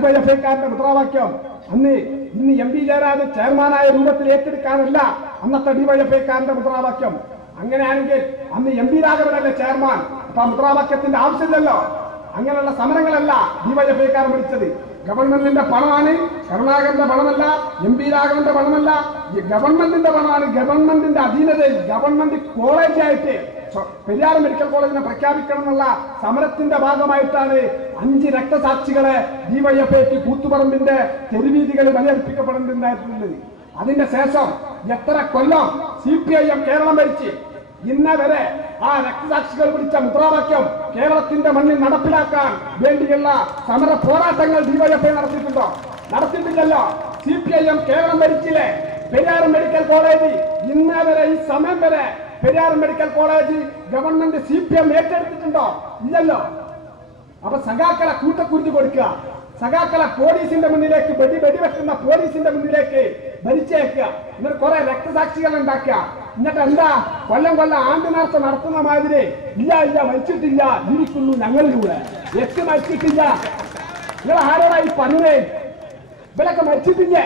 ഡിവൈഎഫ്ഐക്കാരന്റെ മുദ്രാവാക്യം. ഇന്ന് M P Jayarajan ചെയർമാനായ രൂപത്തിൽ ഏറ്റെടുക്കാനല്ല അന്നത്തെ ഡിവൈഎഫ്ഐക്കാരന്റെ മുദ്രാവാക്യം. അങ്ങനെയാണെങ്കിൽ അന്ന് എം പി രാഘവനല്ലേ ചെയർമാൻ, അപ്പൊ ആ മുദ്രാവാക്യത്തിന്റെ ആവശ്യമില്ലല്ലോ. അങ്ങനെയുള്ള സമരങ്ങളല്ല ഡിവൈഎഫ്ഐക്കാരൻ വിളിച്ചത്. ഗവൺമെന്റിന്റെ പണമാണ്, കരുണാകരന്റെ പണമല്ല, എം പി രാഘവന്റെ പണമല്ല, ഗവൺമെന്റിന്റെ പണമാണ്. ഗവൺമെന്റിന്റെ അധീനതയിൽ ഗവൺമെന്റ് കോളേജായിട്ട് പെരിയാർ മെഡിക്കൽ കോളേജിനെ പ്രഖ്യാപിക്കണം എന്നുള്ള സമരത്തിന്റെ ഭാഗമായിട്ടാണ് 5 രക്തസാക്ഷികളെ ഡിവൈഎഫ്ഐക്ക് കൂത്തുപറമ്പിന്റെ തെരുവീതികളിൽ ബലിയർപ്പിക്കപ്പെടുന്നുണ്ടായിട്ടുള്ളത്. അതിന്റെ ശേഷം എത്ര കൊല്ലം CPIM കേരളം ഭരിച്ച് ഇന്ന് വരെ ആ രക്തസാക്ഷികൾ വിളിച്ച മുദ്രാവാക്യം കേരളത്തിന്റെ മണ്ണിൽ നടപ്പിലാക്കാൻ വേണ്ടിയുള്ള സമര പോരാട്ടങ്ങൾ ഡിവൈഎഫ്ഐ നടത്തിയിട്ടുണ്ടോ? നടത്തിയിട്ടില്ലല്ലോ. CPIM കേരളം ഭരിച്ചില്ലേ? പെരിയാർ മെഡിക്കൽ കോളേജ് ഇന്ന് വരെ ഈ സമയം വരെ Periyar medical college government CPIM ഏറ്റെടുത്തിട്ടുണ്ടോ? ഇല്ലല്ലോ. അപ്പൊ സഖാക്കളെ കൂട്ടക്കുരുതി കൊടുക്കുക, സഖാക്കളെ പോലീസിന്റെ മുന്നിലേക്ക് വെടിവെക്കുന്ന പോലീസിന്റെ മുന്നിലേക്ക് ഭരിച്ചേക്കുക, എന്നിട്ട് കുറെ രക്തസാക്ഷികൾ ഉണ്ടാക്കുക. എന്നിട്ട് എന്താ കൊല്ലം ആണ്ട് നേർച്ച നടത്തുന്ന മാതിരി ഇല്ല മരിച്ചിട്ടില്ല, ജീവിക്കുന്നു ഞങ്ങളിലൂടെ, മരിച്ചിട്ടില്ല. നിങ്ങൾ ആരോടായി പറഞ്ഞേ? ഇവരൊക്കെ മരിച്ചിട്ടില്ലേ?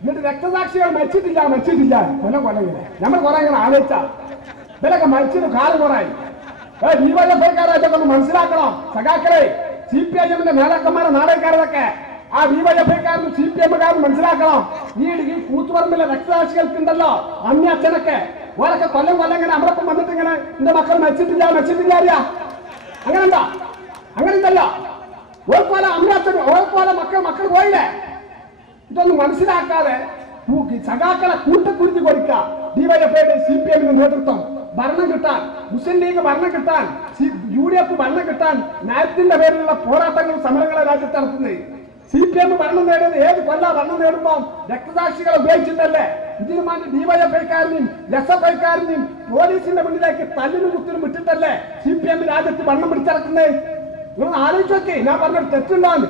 എന്നിട്ട് രക്തസാക്ഷികൾ മരിച്ചിട്ടില്ല കൊല്ലം നമ്മൾ കുറെ ഇങ്ങനെ ആലോചിച്ച ഇവരൊക്കെ മരിച്ചിട്ട് കാലം കുറയായി. ഡിവൈഎഫ്ഐക്കാരൊക്കെ ഒന്ന് മനസ്സിലാക്കണം സഖാക്കളെ. CPIMന്റെ നേതാക്കന്മാരെ നാടകക്കാരതൊക്കെ ആ ഡിവൈഎഫ്ഐക്കാരും CPIMകാരും മനസ്സിലാക്കണം. ഈ കൂത്തുപറമ്പിലെ രക്തസാക്ഷികൾക്കുണ്ടല്ലോ അന്യച്ഛനൊക്കെ ഓരൊക്കെ കൊല്ലം ഇങ്ങനെ നമ്മളൊപ്പം വന്നിട്ട് ഇങ്ങനെ എന്റെ മക്കൾ മരിച്ചിട്ടില്ല അറിയാ. അങ്ങനെന്താ? അങ്ങനെന്തല്ലോ. ഓർക്കോല അന്യച്ഛൻ ഓർക്കോല മക്കൾ പോയില്ലേ? ഇതൊന്നും മനസ്സിലാക്കാതെ സഖാക്കളെ കൂട്ടക്കുരുതി കൊടുക്കുക. ഡിവൈഎഫ്ഐയുടെ CPIMന്റെ നേതൃത്വം ഭരണം കിട്ടാൻ, മുസ്ലിം ലീഗ് ഭരണം കിട്ടാൻ, UDF ഭരണം കിട്ടാൻ നയത്തിന്റെ പേരിലുള്ള പോരാട്ടങ്ങൾ സമരങ്ങളെ രാജ്യത്ത് നടത്തുന്നത്. CPIM ഭരണം നേടുന്നത് ഏത് ഭരണം നേടുമ്പോ രക്തസാക്ഷികളെ ഉപയോഗിച്ചിട്ടല്ലേ? ഇതിനു വേണ്ടി ഡിവൈഎഫ്ഐക്കാരനെയും SFIക്കാരനെയും പോലീസിന്റെ മുന്നിലേക്ക് തല്ലിനും കുത്തിനും വിട്ടിട്ടല്ലേ CPIM രാജ്യത്ത് ഭരണം പിടിച്ചിറക്കുന്നത്? നിങ്ങൾ ആലോചിച്ചോക്കെ. ഞാൻ പറഞ്ഞൊരു തെറ്റുണ്ടാന്ന്.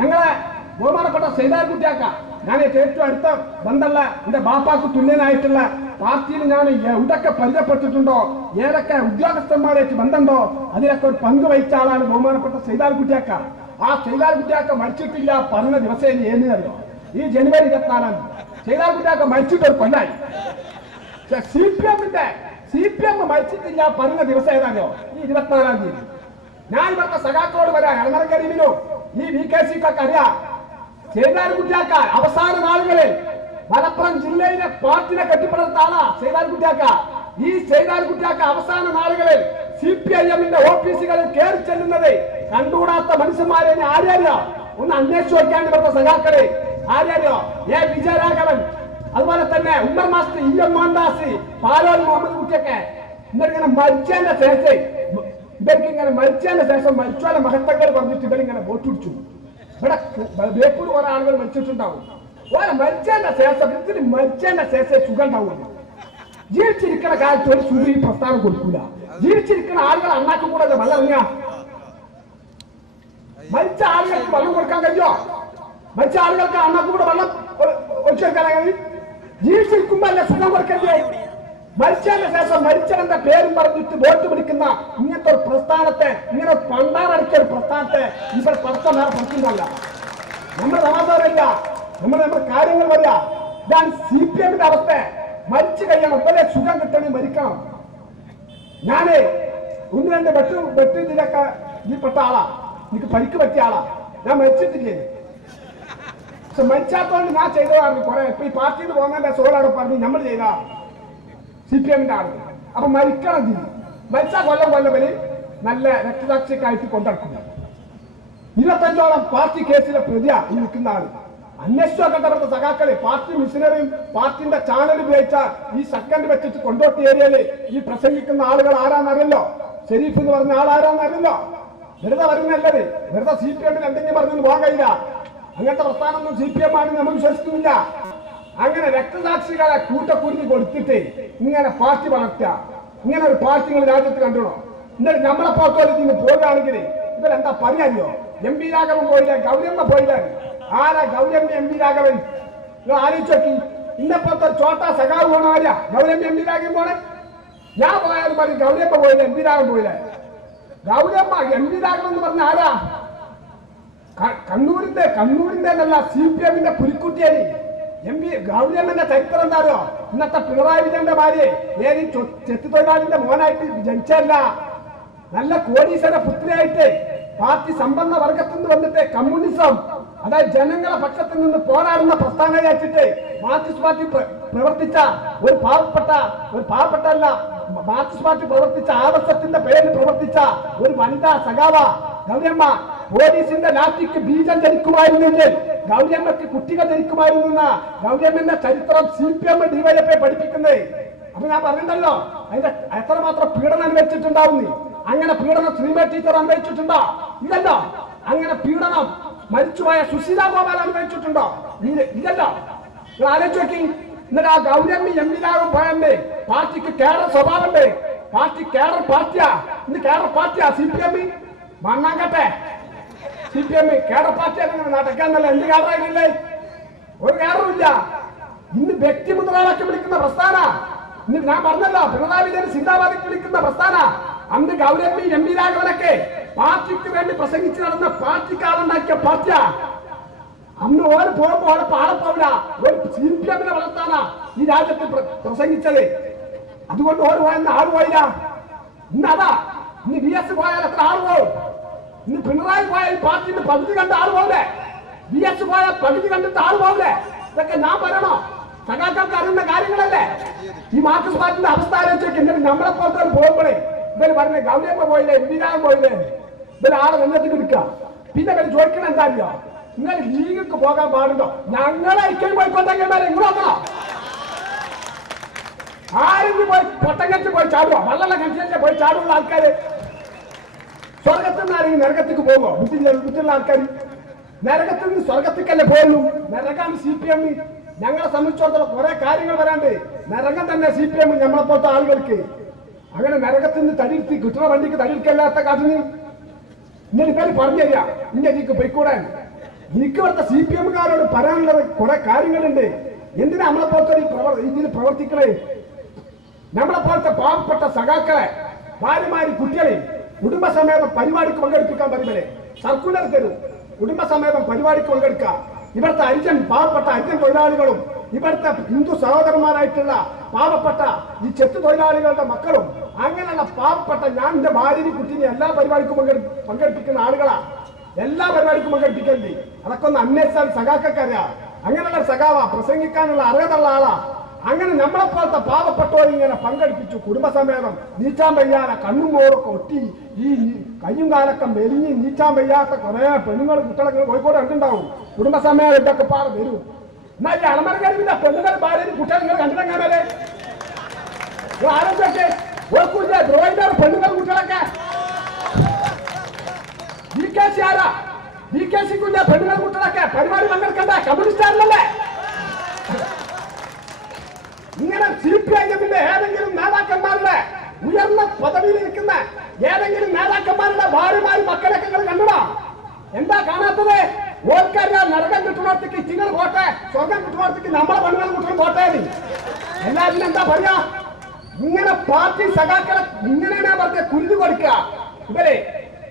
ഞങ്ങളെ ബഹുമാനപ്പെട്ട സൈദാർ കുട്ടിയാക്ക, ഞാൻ ഏറ്റവും അടുത്ത ബന്ധമുള്ള എന്റെ ബാപ്പാക്ക് തുല്യനായിട്ടുള്ള പാർട്ടിയിൽ ഞാൻ എവിടൊക്കെ പരിചയപ്പെട്ടിട്ടുണ്ടോ, ഏതൊക്കെ ഉദ്യോഗസ്ഥന്മാരായിട്ട് ബന്ധമുണ്ടോ അതിലൊക്കെ ഒരു പങ്ക് വഹിച്ച ആളാണ് ബഹുമാനപ്പെട്ട സൈദാർ കുട്ടിയാക്ക. ആ സൈദാർ കുട്ടിയാക്ക മരിച്ചിട്ടില്ല പറഞ്ഞ ദിവസം ഏറിയോ ഈ ജനുവരി 24 സൈദാർ കുട്ടിയാക്ക മരിച്ചിട്ട് ഒരു കൊല്ലായി. CPIM മരിച്ചിട്ടില്ല പറഞ്ഞ ദിവസം ഏതാണോ ഈ 24-ാം തീയതി. ഞാൻ ഇവിടുത്തെ സഖാക്കളോട് വരാം, എളമരം കരീമിനോ ഈ VKCക്കൊക്കെ അറിയാം. സൈദാർ കുട്ടിയാക്ക അവസാന നാളുകളിൽ മലപ്പുറം ജില്ലയിലെ പാർട്ടിനെ കെട്ടിപ്പടുത്ത ആളാ സൈദാർ കുട്ടിയാക്ക. ഈ സൈദാർ കുട്ടിയാക്ക അവസാന നാളുകളിൽ CPIMന്റെ ഓഫീസുകളിൽ കയറി ചെല്ലുന്നത് കണ്ടുകൂടാത്ത മനുഷ്യന്മാരെ ആര്യാരോ ഒന്ന് അന്വേഷിച്ചു വയ്ക്കാൻ ഇവിടുത്തെ സഖാക്കളെ. ആര്യാരോ വിജയരാഘവൻ, അതുപോലെ തന്നെ ഉമ്മർ മാസ്റ്റർ EM മോഹൻദാസ്, പാലോൽ മുഹമ്മദ് കുട്ടിയൊക്കെ ഇവരിങ്ങനെ മരിച്ചതിന്റെ ശേഷം മരിച്ചോലെ മഹത്വങ്ങൾ പറഞ്ഞിട്ട് ഇവരിങ്ങനെ വോട്ട് പിടിച്ചു. ഇവിടെ ബേപ്പൂർ കുറെ ആളുകൾ മരിച്ചിട്ടുണ്ടാവും. ഓരോ മരിച്ചതിന്റെ ശേഷം സുഖം ഉണ്ടാവില്ല. ജീവിച്ചിരിക്കുന്ന കാലത്ത് ഒരു സുഖം ഈ പ്രസ്ഥാനം കൊടുക്കൂല. ജീവിച്ചിരിക്കുന്ന ആളുകൾ അണ്ണാക്കും കൂടെ വെള്ളം ഇറങ്ങ. മരിച്ച ആളുകൾക്ക് വെള്ളം കൊടുക്കാൻ കഴിയോ? മരിച്ച ആളുകൾക്ക് അണ്ണാക്കും കൂടെ വെള്ളം ഒഴിച്ചു വെക്കാൻ കഴിയും? ജീവിച്ചിരിക്കുമ്പോ അല്ല സുഖം കൊടുക്കണ്ടേ? മരിച്ചതിന് ശേഷം മരിച്ചവന്റെ പേരും പറഞ്ഞിട്ട് വോട്ട് പിടിക്കുന്ന ഇങ്ങനത്തെ ഒരു പ്രസ്ഥാനത്തെ, ഇങ്ങനെ പണ്ടാറടക്കിയ ഒരു പ്രസ്ഥാനത്തെ ഇവിടെ വേറെ പഠിക്കുന്നതല്ല. നമ്മൾ സമാധാനമില്ല, നമ്മൾ കാര്യങ്ങൾ പറയാ. ഇതാണ് CPIMന്റെ അവസ്ഥ. മരിച്ചു കഴിയണം, ഇവരെ സുഖം കിട്ടണമെങ്കിൽ മരിക്കണം. ഞാന് 1-2 വെട്ട് ഇതിലൊക്കെ ഇതിൽപ്പെട്ട ആളാ, എനിക്ക് പരിക്ക് പറ്റിയ ആളാ. ഞാൻ മരിച്ചിട്ടില്ലേ? പക്ഷെ മരിച്ചാത്തോണ്ട് ഞാൻ ചെയ്തതാണ് കുറെ. ഇപ്പൊ ഈ പാർട്ടിയിൽ നിന്ന് പോകുന്നതിന്റെ സോളോടെ പറഞ്ഞ് നമ്മൾ ചെയ്ത CPIMന്റെ ആള്. അപ്പൊ മരിക്കണം. മരിച്ചാൽ കൊല്ലം നല്ല രക്തസാക്ഷിക്കായിട്ട് കൊണ്ടിറക്കും. 25ഓളം പാർട്ടി കേസിലെ പ്രതിയാ ഈ നിൽക്കുന്ന ആള്. അന്വേഷിച്ചു നോക്കട്ടെ സഖാക്കളെ. പാർട്ടി മിഷനറിയും പാർട്ടിന്റെ ചാനൽ ഉപയോഗിച്ചാൽ ഈ സെക്കൻഡ് വെച്ചിട്ട് കൊണ്ടോട്ടി ഏരിയയില് ഈ പ്രസംഗിക്കുന്ന ആളുകൾ ആരാന്നറിയല്ലോ. ഷെരീഫ് എന്ന് പറഞ്ഞ ആളാരാന്നറിയല്ലോ. വെറുതെ വരുന്നല്ലത്. വെറുതെ CPIMന് എന്തെങ്കിലും പറഞ്ഞു പോകാൻ കഴിയില്ല. അങ്ങനത്തെ പ്രസ്ഥാനമൊന്നും CPIM ആണെന്ന് നമ്മൾ വിശ്വസിക്കുന്നില്ല. അങ്ങനെ രക്തസാക്ഷികളെ കൂട്ടക്കുരുതി കൊടുത്തിട്ട് ഇങ്ങനെ പാർട്ടി വളർത്തുക, ഇങ്ങനെ ഒരു പാർട്ടി നിങ്ങൾ രാജ്യത്ത് കണ്ടോ? എന്നിട്ട് നമ്മളെ പോത്തോലെ നിന്ന് പോകുകയാണെങ്കിൽ ഇവരെന്താ പറയാറിയോ? MP രാഘവൻ പോയില്ല, ഗൗരിയമ്മ പോയില്ല. ആരാ ഗൗരിയമ്മ MP രാഘവൻ? നിങ്ങൾ ആലോചിച്ച് നോക്കി. ഇന്നപ്പോഴത്തെ ചോട്ടാ സഖാവ് പോണ ആരാ? ഗൗരിയമ്മ MP രാഘവൻ പോണേ? ഞാൻ പോയാലും പറയും ഗൗരിയമ്മ പോയില്ല, MP രാഘവൻ പോയില്ല. ഗൗരിയമ്മ MP രാഘവൻ എന്ന് പറഞ്ഞ ആരാ? കണ്ണൂരിന്റെ എന്നല്ല CPM-ന്റെ പുലിക്കുട്ടിയേരി ഗൗരിയമ്മന്റെ ചരിത്രം എന്താണോ? ഇന്നത്തെ പിണറായി വിജയന്റെ ഭാര്യ ഏത് ചെത്തുതൊഴിലാളിന്റെ മോനായിട്ട് ജനിച്ചല്ല, നല്ല കോടീശ്വര പുത്രിയായിട്ട് പാർട്ടി സമ്പന്ന വർഗത്തിൽ നിന്ന് വന്നിട്ട് കമ്മ്യൂണിസം, അതായത് ജനങ്ങളെ പക്ഷത്തിൽ നിന്ന് പോരാടുന്ന പ്രസ്ഥാനമായിട്ട് മാർക്സിസ്റ്റ് പാർട്ടി പ്രവർത്തിച്ച ഒരു പാവപ്പെട്ടല്ല മാർക്സിസ്റ്റ് പാർട്ടി പ്രവർത്തിച്ച ആദർശത്തിന്റെ പേരിൽ പ്രവർത്തിച്ച ഒരു വനിതാ സഖാവ ഗൗരിയമ്മ. പോലീസിന്റെ ലാത്തിക്ക് ബീജം ധരിക്കുമായിരുന്നെങ്കിൽ ഗൗരിയമ്മക്ക് കുട്ടികൾ ധരിക്കുമായിരുന്ന ഗൗരിയമ്മന്റെ ചരിത്രം CPM DYFI പഠിപ്പിക്കുന്നത്. അപ്പൊ ഞാൻ പറഞ്ഞിട്ടുണ്ടല്ലോ, അതിന്റെ എത്രമാത്രം പീഡനം അനുഭവിച്ചിട്ടുണ്ടാവുന്നു. അങ്ങനെ പീഡനം ശ്രീമേ ടീച്ചർ അനുഭവിച്ചിട്ടുണ്ടോ? ഇല്ലല്ലോ. അങ്ങനെ പീഡനം മരിച്ചുപോയ സുശീല ഗോപാൽ അനുഭവിച്ചിട്ടുണ്ടോ? ഇല്ലല്ലോ. നിങ്ങൾ ആലോചിച്ച് നോക്കി. എന്നിട്ട് ആ ഗൗരിയമ്മ എമ്മിലാകും പോയല്ലേ പാർട്ടിക്ക് കേരള സ്വഭാവമുണ്ട്. പാർട്ടി കേരള പാർട്ടിയാ, ഇന്ന് കേരള പാർട്ടിയാ CPM. മണ്ണാങ്കട്ടെ CPM കേരള പാർട്ടി നടക്കാന്നല്ല. എന്ത് കേരളമില്ലേ? ഒരു കേരളമില്ല. ഇന്ന് വ്യക്തി മുദ്രാവാക്യം വിളിക്കുന്ന പ്രസ്ഥാന. ഇന്ന് ഞാൻ പറഞ്ഞല്ലോ, പിണറായി വിജയൻ സിന്ദാബാദിക്ക് വിളിക്കുന്ന പ്രസ്ഥാന. അന്ന് ഗൗരമ്മ MP രാഘവനൊക്കെ പാർട്ടിക്ക് വേണ്ടി പ്രസംഗിച്ച് നടന്ന പാർട്ടിക്ക് ആളുണ്ടാക്കിയ പാർട്ടിയാ. അന്ന് ഓര് പോകുമ്പോ ഓരെ പാടപ്പോവില്ല. ഒരു CPM-നെ വളർത്താനാ ഈ രാജ്യത്ത് പ്രസംഗിച്ചത്. അതുകൊണ്ട് ഓര് പോയെന്ന ആള് പോയില്ല. ഇന്ന് അതാ. ഇന്ന് VS പോയാൽ എത്ര ആള് പോകും? ഇന്ന് പിണറായി പോയാൽ പാർട്ടിന്റെ പകുതി കണ്ട ആള് പോകില്ലേ? VS പോയാൽ പകുതി കണ്ടിട്ട് ആള് പോകില്ലേ? ഇതൊക്കെ ഞാൻ പറയണോ? സഖാക്കൾക്ക് അറിയുന്ന കാര്യങ്ങളല്ലേ? ഈ മാർക്സിസ്റ്റ് പാർട്ടിന്റെ അവസ്ഥ ആലോചിച്ചേക്ക്. എന്നിട്ട് നമ്മളെ പോലത്തെ പോകുമ്പോഴേ ഇവര് പറഞ്ഞ ഗൗരിയമ്മ പോയില്ലേ, MP പോയില്ലേ, ഇവര് ആളെ വെള്ളത്തിൽ എടുക്കുക. പിന്നെ ഇവര് ചോദിക്കണം എന്താ അറിയോ? നിങ്ങൾ ലീഗിക്ക് പോകാൻ പാടുണ്ടോ? ഞങ്ങളെ ഐക്യം പോയിക്കൊണ്ടെങ്കിൽ നിങ്ങൾ നോക്കണോ? ആരെങ്കിലും പോയി പൊട്ടങ്കച്ച് പോയി ചാടുവോ? വള്ളല കൺഫ്യൂഷനിൽ പോയി ചാടുള്ള ആൾക്കാര് സ്വർഗത്തിൽ നിന്ന് ആരെങ്കിലും നരകത്തേക്ക് പോകുമോ? ബുദ്ധിയുള്ള ആൾക്കാർ നരകത്തിൽ നിന്ന് സ്വർഗത്തേക്കല്ലേ പോകുന്നു. നരകാണ് CPM. ഞങ്ങളെ സംബന്ധിച്ചിടത്തോളം കുറെ കാര്യങ്ങൾ വരാണ്ട്. നരകം തന്നെ CPM നമ്മളെ പോലത്തെ ആളുകൾക്ക്. അങ്ങനെ നരകത്തിൽ നിന്ന് തടിയിരുത്തി കിട്ടുന്ന വണ്ടിക്ക് തടിയിരിക്കല്ലാത്ത കാട്ടിന് ഇങ്ങനെ പേര് പറഞ്ഞു തരിക. ഇങ്ങനെ പോയിക്കൂടാൻ എനിക്ക് ഇവിടുത്തെ CPM-കാരോട് പറയാനുള്ളത് കുറെ കാര്യങ്ങളുണ്ട്. എന്തിനാ നമ്മളെ പോലത്തെ ഇതിൽ പ്രവർത്തിക്കണേ? നമ്മളെ പോലത്തെ പാവപ്പെട്ട സഖാക്കളെ, ഭാര്യമാരി, കുട്ടികളെ കുടുംബസമേതം പരിപാടിക്ക് പങ്കെടുപ്പിക്കാൻ പറയുമ്പോൾ സർക്കുലർ തരും. കുടുംബസമേതം പരിപാടിക്ക് പങ്കെടുക്കുക. ഇവിടുത്തെ പാവപ്പെട്ട അരിജൻ തൊഴിലാളികളും ഇവിടുത്തെ ഹിന്ദു സഹോദരന്മാരായിട്ടുള്ള പാവപ്പെട്ട ഈ ചെത്തു തൊഴിലാളികളുടെ മക്കളും അങ്ങനെയുള്ള പാവപ്പെട്ട ഞാൻ എന്റെ ഭാര്യയും കുട്ടീനെ എല്ലാ പരിപാടിക്കും പങ്കെടുപ്പിക്കുന്ന ആളുകളാ. എല്ലാ പരിപാടിക്കും പങ്കെടുപ്പിക്കരുത്. അതൊക്കെ ഒന്ന് അന്വേഷിച്ചാൽ സഖാക്കറിയാ. അങ്ങനെയുള്ള സഖാവ പ്രസംഗിക്കാനുള്ള അർഹതയുള്ള ആളാ. അങ്ങനെ നമ്മളെ പോലത്തെ പാവപ്പെട്ടവർ ഇങ്ങനെ പങ്കെടുപ്പിച്ചു. കുടുംബസമേതം നീച്ചാൻ വയ്യാതെ കണ്ണും മോറൊക്കെ ഒട്ടി ഈ കയ്യും കാലൊക്കെ മെലിഞ്ഞ് നീച്ചാൻ വയ്യാത്ത കുറെ പെണ്ണുങ്ങൾ കുട്ടികളൊക്കെ കോഴിക്കോട് കണ്ടുണ്ടാവും. കുടുംബസമേതം ഇതൊക്കെ പാടെ വരും. എന്നാൽ ഈ അളമരക്കാരില്ല പെണ്ണുങ്ങൾ ഭാര്യയും കുട്ടികൾ നിങ്ങൾ കണ്ടിട്ടെങ്ങനെ ആരോഗ്യമൊക്കെ ഓർക്കൂല്ല. ദ്രോഹിന്റെ പെണ്ണുങ്ങൾ കുട്ടികളൊക്കെ DKC ആരാ? DKC-ക്കുള്ള പെണ്ണുങ്ങൾ കുട്ടികളൊക്കെ പരിപാടി പങ്കെടുക്കണ്ട. കമ്മ്യൂണിസ്റ്റാറിലല്ലേ? ഇങ്ങനെ CPIM-ന്റെ ഏതെങ്കിലും നേതാക്കന്മാരുടെ ഉയർന്ന പദവിയിൽ നിൽക്കുന്ന ഏതെങ്കിലും നേതാക്കന്മാരുടെ ഭാര്യമാരും മക്കളൊക്കെ നിങ്ങൾ കണ്ടോ? എന്താ കാണാത്തത്? ഓർക്കറിയാം നരകം കിട്ടുന്നവർക്ക് ഇച്ചിങ്ങൾ പോട്ടെ, സ്വർഗം കിട്ടുന്നവർക്ക് നമ്മളെ പെണ്ണുങ്ങൾ കുട്ടികൾ പോട്ടെ. എല്ലാത്തിനും എന്താ പറയാ? ഇങ്ങനെ പാർട്ടി സഖാക്കളെ ഇങ്ങനെയാണ് പറഞ്ഞ കുരുതി കൊടുക്കുക. ഇവരെ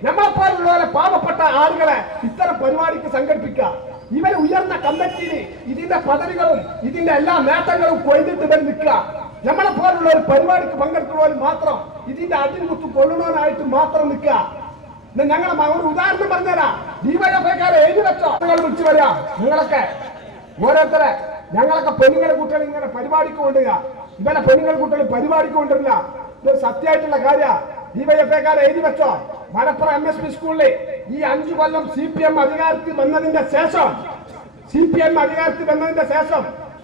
നമ്മളെപ്പോലുള്ള പാവപ്പെട്ട ആളുകളെ ഇത്തരം പരിപാടിക്ക് സംഘടിപ്പിക്കുക. ഇവർ ഉയർന്ന കമ്മിറ്റിയിൽ ഇതിന്റെ പദവികളും ഇതിന്റെ എല്ലാ നേട്ടങ്ങളും കൊയ്തിട്ട് ഇവർ നിൽക്കുക. നമ്മളെ പോലുള്ള ഒരു പരിപാടിക്ക് പങ്കെടുക്കുന്നവർ മാത്രം ഇതിന്റെ അടികുത്ത് കൊള്ളുന്നവനായിട്ട് മാത്രം നിൽക്കുക. ഞങ്ങളെ ഒരു ഉദാഹരണം പറഞ്ഞുതരാം. DYFI-ക്കാരെ എഴുതി വെച്ചോ നിങ്ങൾ വിളിച്ചു വരിക. നിങ്ങളൊക്കെ ഓരോരുത്തരെ ഞങ്ങളൊക്കെ പെണ്ണുങ്ങളെ കുട്ടികൾ ഇങ്ങനെ പരിപാടിക്ക് കൊണ്ടുവരിക. ഇവരെ പെണ്ണുങ്ങൾ കുട്ടികൾ പരിപാടിക്ക് കൊണ്ടുവരില്ല. ഇതൊരു സത്യമായിട്ടുള്ള കാര്യ. DYFI-ക്കാരെ എഴുതി വെച്ചോ. മലപ്പുറം MSP സ്കൂളിൽ ഈ 5 കൊല്ലം CPM അധികാരത്തിൽ വന്നതിന്റെ ശേഷം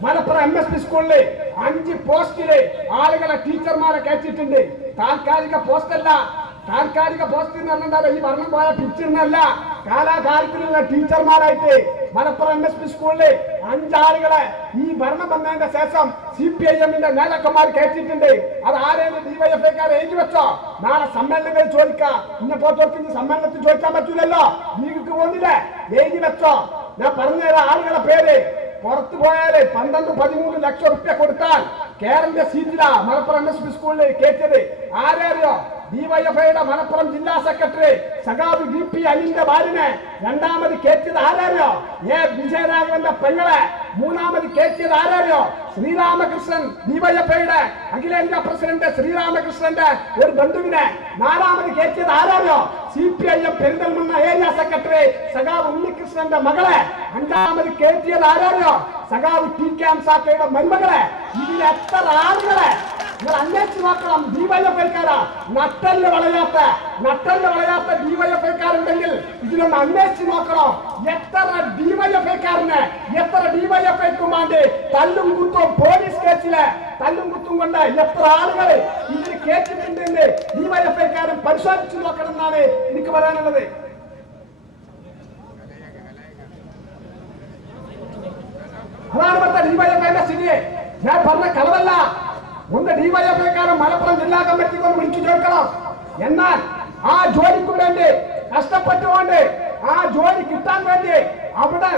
മലപ്പുറം MSP സ്കൂളില് 5 പോസ്റ്റില് ആളുകളെ ടീച്ചർമാരെ കയറ്റിയിട്ടുണ്ട്. താൽക്കാലിക പോസ്റ്റല്ല. താൽക്കാലിക പോസ്റ്റ് എന്ന് പറഞ്ഞാൽ ഈ ഭരണം പോയ പിരിച്ചിരുന്നല്ല. കാലാകാലത്തിലുള്ള ടീച്ചർമാരായിട്ട് മലപ്പുറം MSP സ്കൂളില് 5 ആളുകളെ ഈ ഭരണം വന്നതിന്റെ ശേഷം CPIM-ന്റെ നേതാക്കന്മാർ കയറ്റിയിട്ടുണ്ട്. അത് ആരെയും DYFI-ക്കാരെ എഴുതി വെച്ചോ. നാളെ സമ്മേളനങ്ങളിൽ ചോദിക്കാം. ഇന്നെ പോറ്റോർക്ക് ഇന്ന് സമ്മേളനത്തിൽ ചോദിക്കാൻ പറ്റൂലല്ലോ. ലീഗിക്ക് പോകുന്നില്ലേ? എഴുതി വെച്ചോ. ഞാൻ പറഞ്ഞുതരാം ആളുകളെ പേര്. പുറത്തു പോയാല് 12-13 ലക്ഷം റുപ്യ കൊടുത്താൽ കേരളത്തിന്റെ സീറ്റിലാ മലപ്പുറം MSP സ്കൂളിൽ കയറ്റിയത്. ആരറിയോ? ഡിവൈഎഫ്ഐയുടെ മലപ്പുറം ജില്ലാ സെക്രട്ടറി സഖാവ് VP അനിലിന്റെ ഭാര്യനെ രണ്ടാമത് കയറ്റിയത് ആരാറിയോ? വിജയരാഘവന്റെ പെങ്ങളെ മൂന്നാമത് കയറ്റിയത് ആരാറിയോ? ശ്രീരാമകൃഷ്ണൻ ഡിവൈഎഫ്ഐയുടെ അഖിലേന്ത്യാ പ്രസിഡന്റ് ശ്രീരാമകൃഷ്ണന്റെ ഒരു ബന്ധുവിനെ നാലാമത് കയറ്റിയത് ആരാറിയോ? CPIM പെരിന്തൽമണ്ണ ഏരിയ സെക്രട്ടറി സഖാവ് ഉണ്ണികൃഷ്ണന്റെ മകളെ അഞ്ചാമത് കയറ്റിയത് ആരാറിയോ? സഖാവ് TK ഹംസാക്കയുടെ മരുമകളെ. ഇതിൽ എത്ര ആളുകളെ നിങ്ങൾ അന്വേഷിച്ച് നോക്കണം. ഡിവൈഎഫ്ഐക്കാരാ നട്ടല് വളയാത്ത ഡിവൈഎഫ്ഐക്കാരുണ്ടെങ്കിൽ ഇതിലൊന്ന് അന്വേഷിച്ച് നോക്കണം. എത്ര ഡിവൈഎഫ്ഐക്കാരന് എത്ര ഡിവൈഎഫ്ഐക്കും വേണ്ടി തല്ലും കുത്തും പോലീസ് കേസിലെ തല്ലും കുത്തും കൊണ്ട് എത്ര ആളുകൾ ഇതിൽ കേട്ടിട്ടുണ്ടെന്ന് ഡിവൈഎഫ്ഐക്കാരൻ പരിശോധിച്ചു നോക്കണം എന്നാണ് എനിക്ക് പറയാനുള്ളത്. അതാണ് ഇവിടുത്തെ ഡിവൈഎഫ്ഐന്റെ സ്ഥിതി. ഞാൻ പറഞ്ഞ കളവല്ല. ഒന്ന് ഡിവൈഎഫ്ഐക്കാരൻ മലപ്പുറം ജില്ലാ കമ്മിറ്റിക്ക് ഒന്ന് വിളിച്ചു ചോദിക്കണം. എന്നാൽ ആ ജോലിക്ക് വേണ്ടി കഷ്ടപ്പെട്ടുകൊണ്ട് ആ ജോലി കിട്ടാൻ വേണ്ടി അവിടെ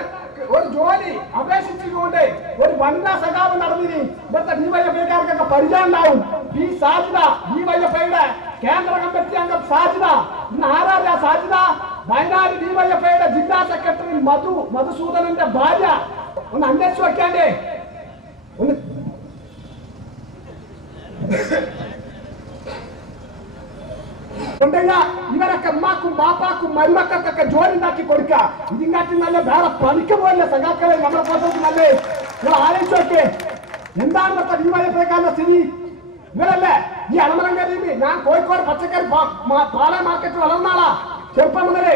ഒരു ജോലി അപേക്ഷിച്ചുകൊണ്ട് ഒരു വനിതാ സഖാവ് നടന്നിനി ഇവിടുത്തെ ഡിവൈഎഫ്ഐക്കാർക്കൊക്കെ പരിചയം ഉണ്ടാവും. സാജിദ ഡിവൈഎഫ്ഐയുടെ കേന്ദ്ര കമ്മിറ്റി അംഗം സാജിദ. ഇന്ന് ആരാ സാജിദ? വയനാട് ഡിവൈഎഫ്ഐയുടെ ജില്ലാ സെക്രട്ടറി മധുസൂദനന്റെ ഭാര്യ. ഒന്ന് അന്വേഷിച്ചു വെക്കാണ്ടേ? ഒന്ന് ഇവരൊക്കെ അമ്മാക്കും ബാപ്പാക്കും മരുമക്കൾക്കൊക്കെ ജോലി ഉണ്ടാക്കി കൊടുക്കുക. ഇതിങ്ങാട്ടി നല്ല വേറെ പണിക്ക് പോലല്ലേ സഖാക്കളെ നമ്മളെ പോലത്തെ നല്ലേ? നിങ്ങൾ ആലോചിച്ച് നോക്കേ എന്താണ് ഇവിടുത്തെ ഡിവൈഎഫ്ഐക്കാരുടെ സ്ഥിതി? ഇവരല്ലേ ഈ അളമരങ്കരീമി. ഞാൻ കോഴിക്കോട് പച്ചക്കറി പാളയ മാർക്കറ്റ് വളർന്ന ആളാ ചെറുപ്പം മുതലേ.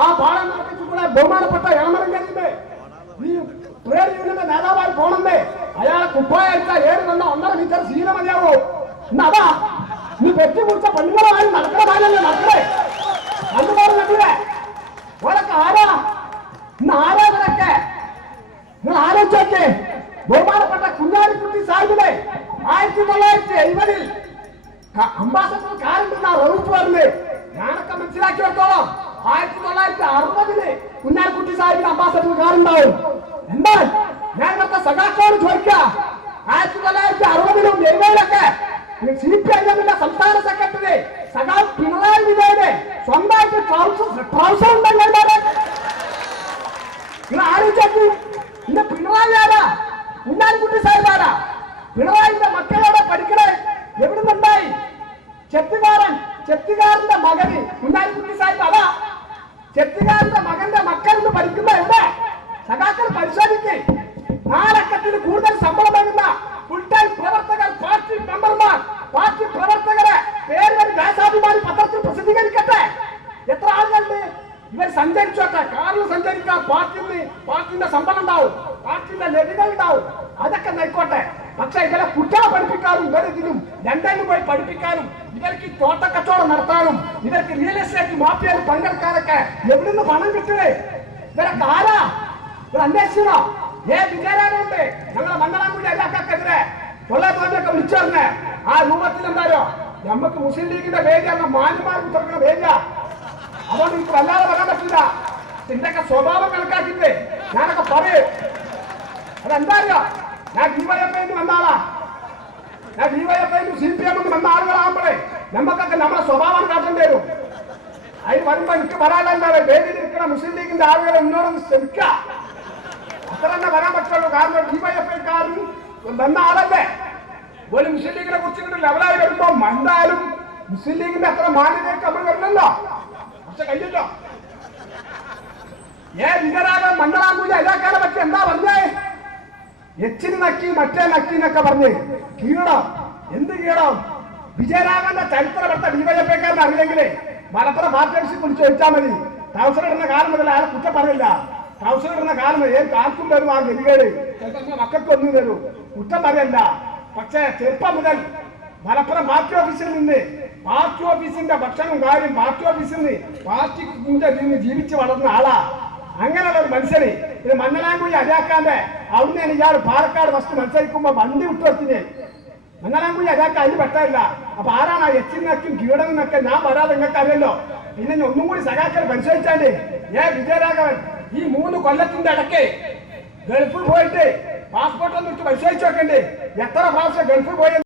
ആ പാളയ മാർക്കറ്റിൽ കൂടെ ബഹുമാനപ്പെട്ട ഇളമരങ്കരീമി ഈ ട്രേഡ് യൂണിയന്റെ നേതാവായി പോണെന്നേ. അയാളെ കുപ്പായ അടിച്ചാൽ 1.5 മീറ്റർ ശീല മതിയാവോ? അതാ നീ പെറ്റി കുറിച്ച പെണ്ണുങ്ങളുമായി നടക്കുന്ന കാര്യമല്ലേ നടക്കണേ? അതുപോലെ നടക്കേ ഓരൊക്കെ ആരാ? ഇന്ന് ആരാ ഇവരൊക്കെ? നിങ്ങൾ ആലോചിച്ചോക്കെ. ബഹുമാനപ്പെട്ട കുഞ്ഞാലിക്കുട്ടി സാഹിബിനെ 1970 അംബാസഡർ കാറുണ്ടെന്നാ റൗഫ് പറഞ്ഞത്. ഞാനൊക്കെ മനസ്സിലാക്കി വെക്കോളാം. 1960 കുഞ്ഞാലിക്കുട്ടി സാഹിബിന് അംബാസഡർ കാറുണ്ടാവും. എന്നാൽ ഞാൻ ഇവിടുത്തെ സഖാക്കളോട് ചോദിക്കാം, 1960-ലും 70-ലൊക്കെ CPIM സംസ്ഥാന സെക്രട്ടറി സഖാവ് പിണറായി വിജയന് സ്വന്തമായിട്ട് ട്രൗസർ ഉണ്ടെങ്കിൽ നിങ്ങൾ ആലോചിച്ചു. ഇന്ന് പിണറായി ആരാ? കുഞ്ഞാലിക്കുട്ടി സാഹിബ് ആരാ? പിണറായിന്റെ മക്കളോടെ പഠിക്കണേ എവിടുന്നുണ്ടായി? ചെത്തുകാരന്റെ മകന് കുഞ്ഞാലിക്കുട്ടി സാഹിബ് അതാ. ചെത്തുകാരന്റെ മകന്റെ മക്കളിന്ന് പഠിക്കുന്ന എവിടെ? സഖാക്കൾ പരിശോധിക്കേ. 4 അക്കത്തിന് കൂടുതൽ ശമ്പളം വാങ്ങുന്ന ഫുൾ ടൈം പ്രവർത്തകർ, പാർട്ടി മെമ്പർമാർ, പാർട്ടി പ്രവർത്തകരെ പേരുകൾ ദേശാഭിമാനി പത്രത്തിൽ പ്രസിദ്ധീകരിക്കട്ടെ. എത്ര ആളുകളുണ്ട്? ഇവർ സഞ്ചരിച്ചോട്ടെ. കാറിൽ സഞ്ചരിക്കാൻ പാർട്ടിന്റെ ശമ്പളം ഉണ്ടാവും, പാർട്ടിന്റെ ലഭികൾ ഉണ്ടാവും. അതൊക്കെ നോക്കോട്ടെ. പക്ഷെ ഇവരെ കുട്ടികളെ പഠിപ്പിക്കാനും ഇവരിതിനും ലണ്ടനിൽ പോയി പഠിപ്പിക്കാനും ഇവർക്ക് തോട്ടക്കച്ചവടം നടത്താനും ഇവർക്ക് റിയൽ എസ്റ്റേറ്റ് മാഫിയയിൽ പങ്കെടുക്കാനൊക്കെ എവിടുന്ന് പണം കിട്ടണേ? ഇവരൊക്കെ ആരാ? ഇവർ അന്വേഷിക്കണോ? വിചാരമുണ്ട്. ഞങ്ങളെ മണ്ണാങ്കുഴി അല്ലാക്കെതിരെ കൊള്ളാത്തോട്ടൊക്കെ വിളിച്ചു പറഞ്ഞേ ആ രൂപത്തിൽ എന്തായാലും നമുക്ക് മുസ്ലിം ലീഗിന്റെ വേദിയാണ് മാന്യമാർക്ക് തുറക്കുന്ന വേദിയാ. അതുകൊണ്ട് എനിക്ക് വല്ലാതെ പറയാൻ പറ്റില്ല. ഇതിന്റെയൊക്കെ സ്വഭാവം കണക്കാക്കിയിട്ട് ഞാനൊക്കെ പറയും. അതെന്താ അറിയോ? ഞാൻ ഡിവൈഎഫ്ഐ വന്ന ആളാ. ഞാൻ ഡിവൈഎഫ്ഐ CPM വന്ന ആളുകളാകുമ്പോഴേ നമുക്കൊക്കെ നമ്മുടെ സ്വഭാവം കാട്ടേണ്ടി വരും. അതിന് വരുമ്പോ എനിക്ക് പറയാനുള്ള എന്താണ്, വേദിയിൽ ഇരിക്കുന്ന മുസ്ലിം ലീഗിന്റെ ആളുകൾ എന്നോടൊന്ന് ശ്രമിക്കുക. അത്ര തന്നെ വരാൻ പറ്റുള്ളൂ. കാരണം ഡിവൈഎഫ്ഐക്കാരൻ വന്ന ആളല്ലേ. ഒരു മുസ്ലിം ലീഗിനെ കുറിച്ച് ലെവലായി വരുമ്പോ എന്തായാലും മുസ്ലിം ലീഗിന്റെ അത്ര മാന്യതയൊക്കെ നമ്മൾ വരണല്ലോ. പക്ഷെ കഴിയല്ലോ. വിജയരാഘവൻ മണ്ണാങ്കുഴി അല്ലാക്കാരെ പറ്റി എന്താ പറഞ്ഞേ? എച്ചിന് നക്കി മറ്റേ നക്കി എന്നൊക്കെ പറഞ്ഞ് കീഴം. എന്ത് കീഴം? വിജയരാഘവന്റെ ചരിത്രപ്പെട്ട ഡിവൈഎഫ്ഐക്കാരൻ അറിയില്ലെങ്കിലേ മലപ്പുറം പാർട്ടി ഓഫീസിൽ വിളിച്ച് ചോദിച്ചാൽ മതി. ട്രൗസർ ഇടുന്ന കാലം മുതൽ അയാളെ കുറ്റം പറയില്ല. ട്രൗസർ ഇടുന്ന കാലം ആർക്കും തരും ആ ഗതികേട്. മക്കൾക്ക് ഒന്നും തരും, കുറ്റം പറയല്ല. പക്ഷേ ചെറുപ്പം മുതൽ മലപ്പുറം പാർട്ടി ഓഫീസിൽ നിന്ന് പാർട്ടി ഓഫീസിന്റെ ഭക്ഷണം കാര്യം പാർട്ടി ഓഫീസിൽ നിന്ന് പാർട്ടിന്റെ ജീവിച്ച് വളർന്ന ആളാ. അങ്ങനെയുള്ള ഒരു മനുഷ്യന് ഇത് മണ്ണാങ്കുഴി അജാക്കാന്റെ അവിടുന്ന് ഇയാൾ പാലക്കാട് ഫസ്റ്റ് മത്സരിക്കുമ്പോ വണ്ടി വിട്ടുവെച്ചിന് മണ്ണാങ്കുഴി അജാക്ക അതിന് പെട്ടില്ല. അപ്പൊ ആരാണ് ആ എച്ചിനക്കും കീടനെന്നൊക്കെ ഞാൻ വരാതെ നിങ്ങൾക്ക് അറിയല്ലോ. പിന്നെ ഒന്നും കൂടി സഖാക്കൾ പരിശോധിച്ചാണ്ട് വിജയരാഘവൻ ഈ 3 കൊല്ലത്തിന്റെ ഇടയ്ക്ക് ഗൾഫിൽ പോയിട്ട് പാസ്പോർട്ട് ഒന്ന് ഇട്ട് പരിശോധിച്ചു നോക്കണ്ടേ എത്ര പ്രാവശ്യം ഗൾഫിൽ പോയി.